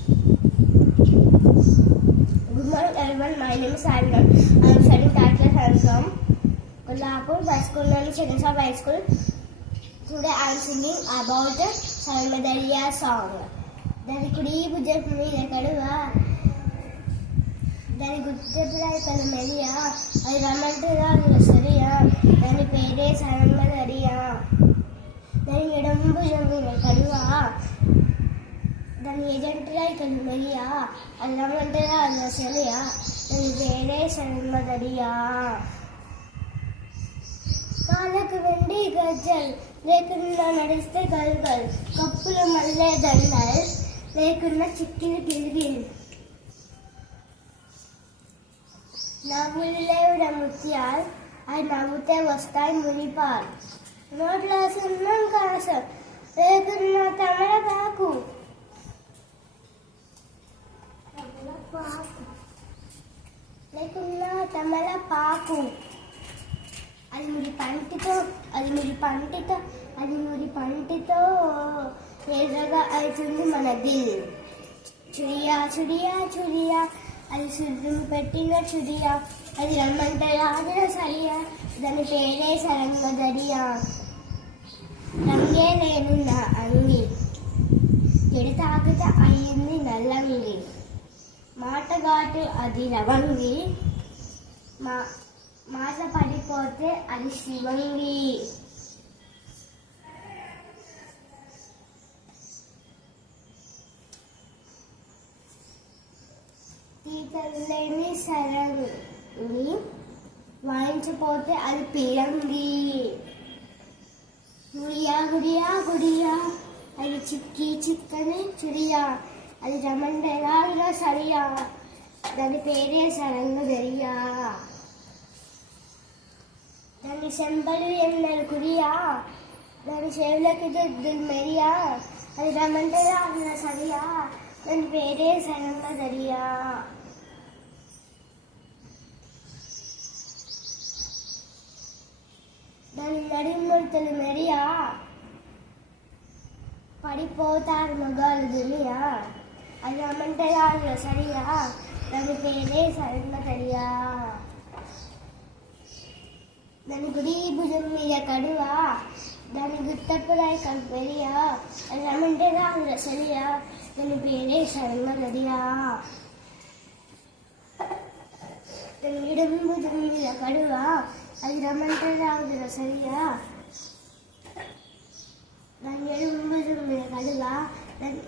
Good morning everyone, my name is Aryan. I am studying third class from Kolhapur High School and Chennai High School. Today I am singing about the Salmadariya song. Dari kudi bujjal meeda kaduva, dari guttepurai Salmadariya, adi ramantara sariya, dari pere Salmadariya, dari edam bujjal meeda kaduva, dari ejanturai Salmadariya, adi ramantara sariya, dari pere Salmadariya. కాళ్ళకు వెండి గజ్జల్ లేకున్నా నడిస్తే గల్గల్ కప్పుల మల్లె దండల్ లేకున్నా చిక్కిన గిల్గిల్ నవ్వులు లేవుడ ముత్యాల్ అవి నవ్వుతే వస్తాయి మునిపాల్ నోట్ల సున్నం కాసం లేకున్నా తమలపాకు లేకున్నా తమలపాకు అది మురి పంటితో ఎర్రగా అవుతుంది మన దిల్ చుడియా చుడియా చుడియా అది సుర్రును పెట్టిన చుడియా అది రమ్మంటే రాజుల సరియా దాని పేరే సరంగదరియా రంగే లేను నా అంగి చెడు తాకుత అయ్యింది నల్లంగి మాటగాటు అది రవంగి మాట పడిపోతే అది శివంగి తీతలేని సరంగి వాయించిపోతే అది పిరంగి గుడియా గుడియా గుడియా అది చిక్కని చుడియా అది రమండగా సరియా దాని పేరే సరంగదరియా దాని చెంబలు ఎందరు కురియా దాని చెవులకి దుద్దులు మెరియా అది రమ్మంటగా అన్న సరియా దాని పేరే సరంగదరియా దాని నడిముడతలు మెరియా పడిపోతారు మగాలు దునియా అది రమ్మంటగా అన్న సరియా దాని పేరే సరంగదరియా దాని గుడి భుజం మీద కడువా దాని గుత్తపురాయి కంపెరియా అది రమ్మంటే రాదు సరియా దాని పేరే సరంగదరియా దాని ఇడం భుజం మీద కడువా అది రమ్మంటే రాదు సరియా దాని ఎడం భుజం మీద కడువా దాని